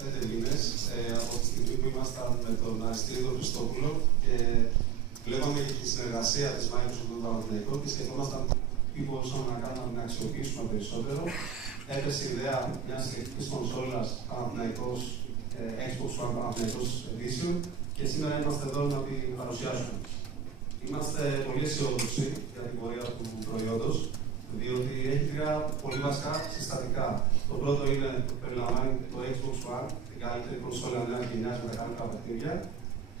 5 μήνες από τη στιγμή που ήμασταν με τον Αριστείδο Χριστόπουλο και βλέπαμε και τη συνεργασία της Microsoft με τον Παναθηναϊκό και σκεφτόμασταν τι μπορούσαμε να κάνουμε να την αξιοποιήσουμε περισσότερο. Έπεσε η ιδέα μιας ηλεκτρικής κονσόλας Παναθηναϊκός Xbox One Παναθηναϊκός Edition και σήμερα είμαστε εδώ να την παρουσιάσουμε. Είμαστε πολύ αισιόδοξοι για την πορεία του προϊόντος, διότι έχει τρία πολύ βασικά συστατικά. Το πρώτο είναι ότι περιλαμβάνει το Xbox One, την καλύτερη κονσόλα νέα γενιάς με τα καλύτερα παιχνίδια.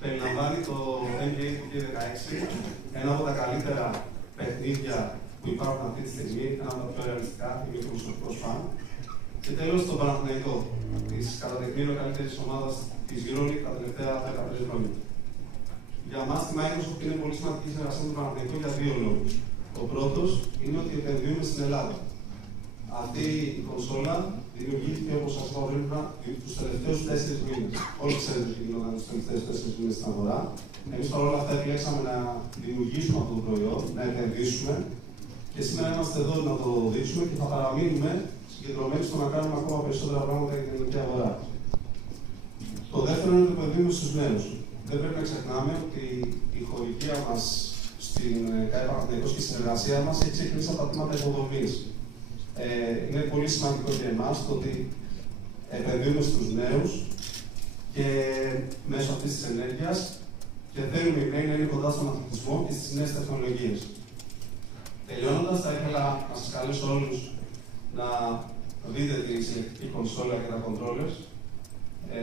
Περιλαμβάνει το NBA 2016, ένα από τα καλύτερα παιχνίδια που υπάρχουν αυτή τη στιγμή, ένα από τα πιο ρεαλιστικά, είμαι προσωπικός φαν. Και τέλος, το Παναθηναϊκό, της κατά τεκμήριο καλύτερης ομάδας της EuroLeague τα τελευταία 15 χρόνια. Για μας στη Microsoft είναι πολύ σημαντική συνεργασία με τον Παναθηναϊκό για δύο λόγους. Ο πρώτος είναι ότι επενδύουμε στην Ελλάδα. Αυτή η κονσόλα δημιουργήθηκε, όπως σας είπα πριν, τους τελευταίους 4 μήνες. Όλοι ξέρετε τι γινόταν τους τελευταίους 4 μήνες στην αγορά. Εμείς παρόλα αυτά επιλέξαμε να δημιουργήσουμε αυτό το προϊόν, να επενδύσουμε και σήμερα είμαστε εδώ να το δείξουμε και θα παραμείνουμε συγκεντρωμένοι στο να κάνουμε ακόμα περισσότερα πράγματα για την ελληνική αγορά. Το δεύτερο είναι ότι επενδύουμε στους νέους. Δεν πρέπει να ξεχνάμε ότι η χορηγία μας στην ΚΑΕ Παναθηναϊκός και η συνεργασία μας έχει ξεκινήσει από τα τμήματα υποδομής. Είναι πολύ σημαντικό για εμάς το ότι επενδύουμε στους νέους και μέσω αυτής της ενέργειας και θέλουμε οι νέοι να είναι κοντά στον αθλητισμό και στις νέες τεχνολογίες. Τελειώνοντας, θα ήθελα να σας καλέσω όλους να δείτε τη συλλεκτική κονσόλα και τα controllers,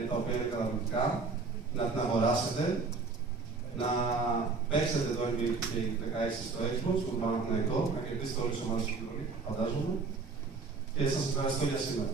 τα οποία είναι καταπληκτικά, να την αγοράσετε, να παίξετε το NBA 2016 στο Xbox, τον Παναθηναϊκό, να κερδίσετε όλες τις ομάδες του EuroLeague, φαντάζομαι. Και σας ευχαριστώ για σήμερα.